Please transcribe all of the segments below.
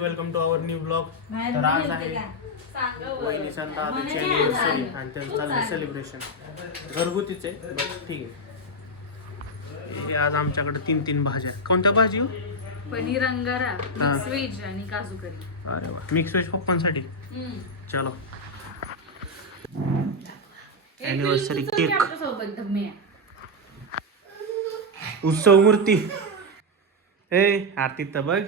Welcome to our new blog तर आज आहे वहिनी संत आदिची अॅनिव्हर्सरी आणि त्याचं चाललंय सेलिब्रेशन घरगुतीच आहे बट ठीक आहे. हे आज आमच्याकडे तीन तीन भाज्या कोणत्या भाजी हो? पनीर अंगारा. मिक्स व्हेज आणि काजू करी. अरे वा. मिक्स व्हेज पप्पांसाठी? चलो. Anniversary cake. उत्सव मूर्ती. ए आरती तर बघ.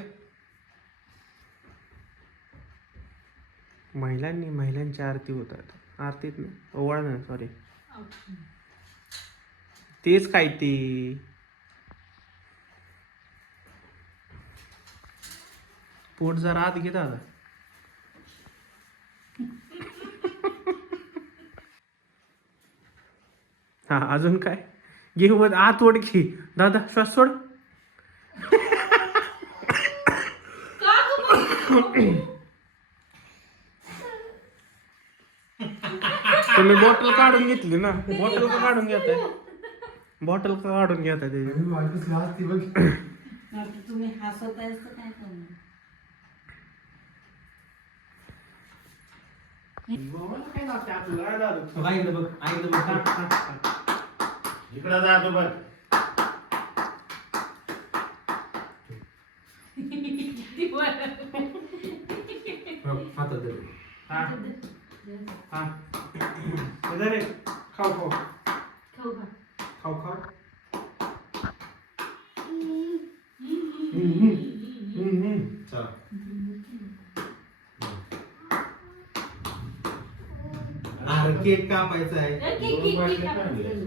महिलांनी महिलांची आरती होतात आरतीत नाही ओवाळ ना सॉरी तेच काय ते? पोट जरा आत घेत आता हा अजून काय? घे वर आत घे दादा श्वास सोड तुम्ही बॉटल काढून घेतली ना. बॉटल का काढून घेताय बॉटल का काढून घेताय त्याची. तुम्ही इकडं जा तू बघ. हा हा. खाओ खाओ. खाऊ का खाओ खाओ अरे केक कापायचा आहे ए, केक, केक, केक कापायचा.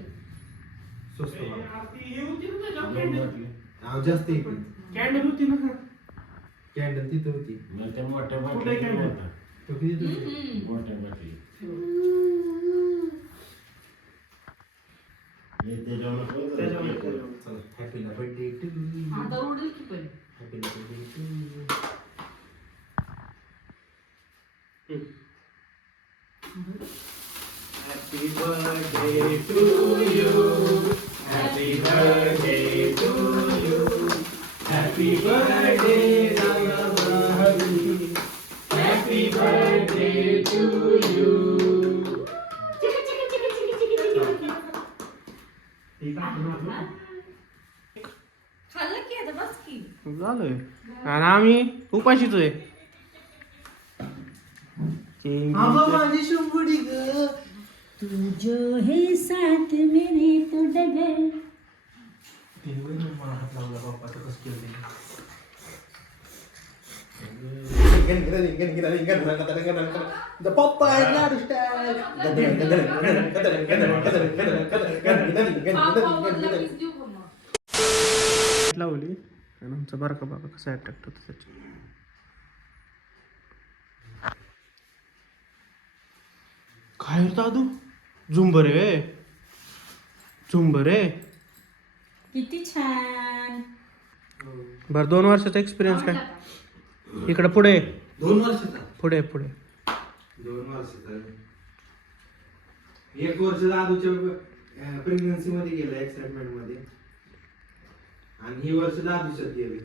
स्वस्त बघा. हे होती ना त्याच्यावर कॅन्डल अहो, जास्त एक कॅन्डल होती ना कॅन्डल तिथं होती मग ते मोठ्या कुठे बाटलीत कॅन्डल? होता. तो किती होती? हम्म. मोठ्या बाटलीत. हे त्याच्यावर नको त्याच्यावर केक नको. करू. चला, happy birthday to you. आता उडेल की पण Happy birthday to you. Happy birthday to you. Happy birthday to you. Happy birthday, Rama Bahari. Happy birthday to you. खाल्लं की आता बस की झालोय आणि आम्ही उपाशीच आहे चिंगी- अगं, माझी शंभुडी ग तू जो है साथ मेरे तो डगर तिने बघ ना, मला हात लावला बाप्पाचं कसं केलं ते. The Popeye laddu style. लावली. आणि आमचा बारका बाबा कसा अट्रॅक्ट होतो त्याच्या काय होतं दादू? झुंबर आहे. झुंबर आहे. किती छान. बरं दोन वर्षाचा एक्सपिरियन्स काय? इकडं पुढे. दोन वर्षाचा? पुढे पुढे. दोन वर्षाचा. एक वर्ष दादूच्या प्रेग्नन्सी मध्ये गेलं एक्साइटमेंटमध्ये. आणि ही वर्ष दादूच्यात गेले.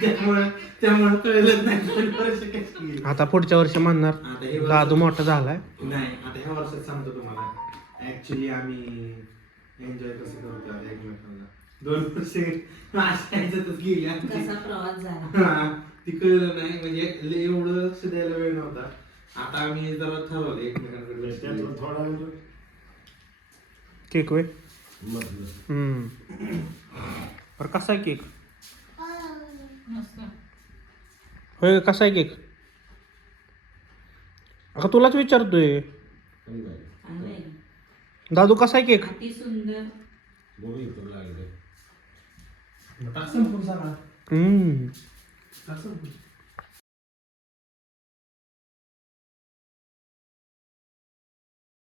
त्यामुळे त्यामुळे कळलंच नाही दोन वर्ष कशी गेली. आता पुढच्या वर्षी म्हणणार दादू मोठा झालाय. नाही आता ह्या वर्षात सांगतो तुम्हाला. ऍक्च्युली आम्ही एन्जॉय कसं करतो आता एकमेकांना दोन वर्ष ह्याच्यातच गेली. कसा प्रवास झाला? हा, ती कळलं नाही म्हणजे एवढं लक्ष द्यायला वेळ नव्हता. आता आम्ही जरा ठरवलं एकमेकांकडे लक्ष द्यायचं. थोडा वेळ केक वे मधलं. बरं कसा आहे केक? मस्त. होय कसा आहे केक? अगं तुलाच विचारतोय. दादू कसा आहे केक? अति सुंदर. बघू इथं लागले. टाक संपून सांगा हम्म. टाक